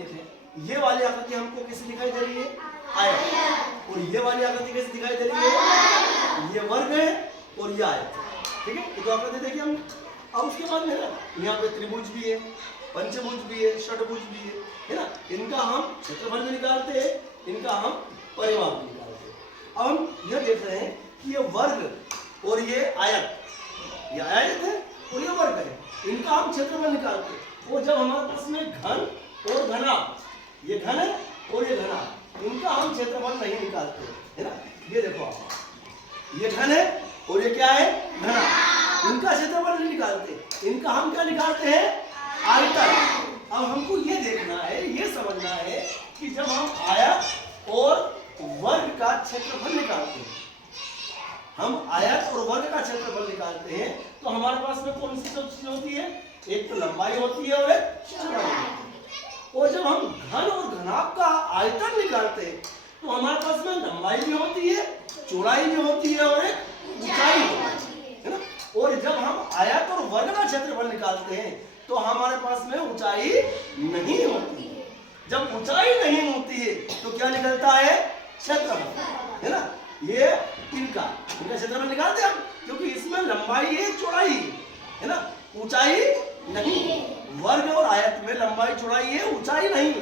देखें, ये वाली आकृति हमको कैसे दिखाई दे रही है? आयत। और ये वाली आकृति कैसे दिखाई दे रही है? ये वर्ग है और ये आयत। ठीक है, ये तो आकृति देखिए हम। अब उसके बाद में ना यहाँ पे त्रिभुज भी है, पंचभुज भी है, षटभुज भी है ना। इनका हम क्षेत्रफल भी निकालते हैं, इनका हम परिमाप भी निकालते हैं। अब हम यह देख रहे हैं कि ये वर्ग और ये आयत, ये आयत है और ये वर्ग है, इनका हम क्षेत्रफल निकालते हैं। और जब हमारे पास में घन और घनाभ, ये घन है और ये घनाभ, इनका हम क्षेत्रफल नहीं निकालते, है ना। ये देखो आप, ये घन है और ये क्या है? घनाभ, इनका क्षेत्रफल नहीं निकालते, इनका हम क्या निकालते हैं? आयतन। अब हमको ये देखना है, ये समझना है कि जब हम आयत और वर्ग का क्षेत्रफल निकालते हैं, हम आयत और वर्ग का क्षेत्रफल निकालते हैं, तो हमारे पास में कौन सी चीज होती है? एक तो लंबाई होती है और एक चौड़ाई होती है। और जब हम घन और घनाभ का आयतन निकालते हैं, तो हमारे पास में लंबाई भी होती है, चौड़ाई भी होती है और एक ऊंचाई होती है ना। और जब हम आयत और वर्ग का क्षेत्रफल निकालते हैं, तो हमारे पास में ऊंचाई नहीं होती है। जब ऊंचाई नहीं होती है, तो क्या निकलता है? क्षेत्रफल, है ना। ये इनका क्षेत्रफल निकालते हैं हम, क्योंकि इसमें लंबाई है, चौड़ाई है ना, ऊंचाई नहीं। वर्ग और आयत में लंबाई चौड़ाई है, ऊंचाई नहीं।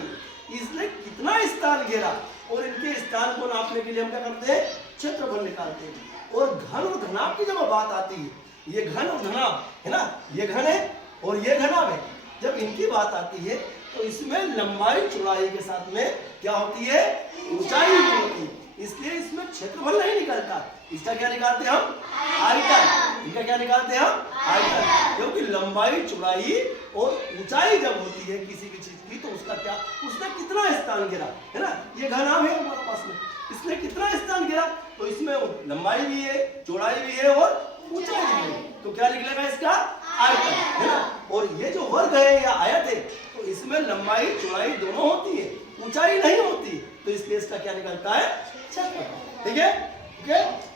इसने कितना स्थान घेरा और इनके स्थान को नापने के लिए हम क्या करते हैं? क्षेत्रफल निकालते हैं। और घन और घनाभ की जब बात आती है, ये घन और घनाभ है ना, ये घन है और ये घनाभ है, जब इनकी बात आती है तो इसमें लंबाई चौड़ाई के साथ में क्या होती है? ऊंचाई होती है। इसलिए इसमें क्षेत्रफल नहीं निकलता, इसका क्या निकालते हैं हम? आयतन। इनका क्या निकालते हैं हम? आयतन। क्योंकि लंबाई चौड़ाई और ऊंचाई जब होती है किसी भी चीज की, तो उसका क्या, उसने कितना स्थान घेरा, है ना। ये घनाभ है हमारे पास में, इसने कितना स्थान घेरा, तो इसमें लंबाई भी है, चौड़ाई भी है और ऊंचाई भी है, तो क्या निकलेगा इसका? आयतन, है ना। और ये जो वर्ग है या आयत है, तो इसमें लंबाई चौड़ाई दोनों होती है, ऊंचाई नहीं होती, तो इसलिए इसका क्या निकलता है? क्षेत्रफल। ठीक है, ठीक है।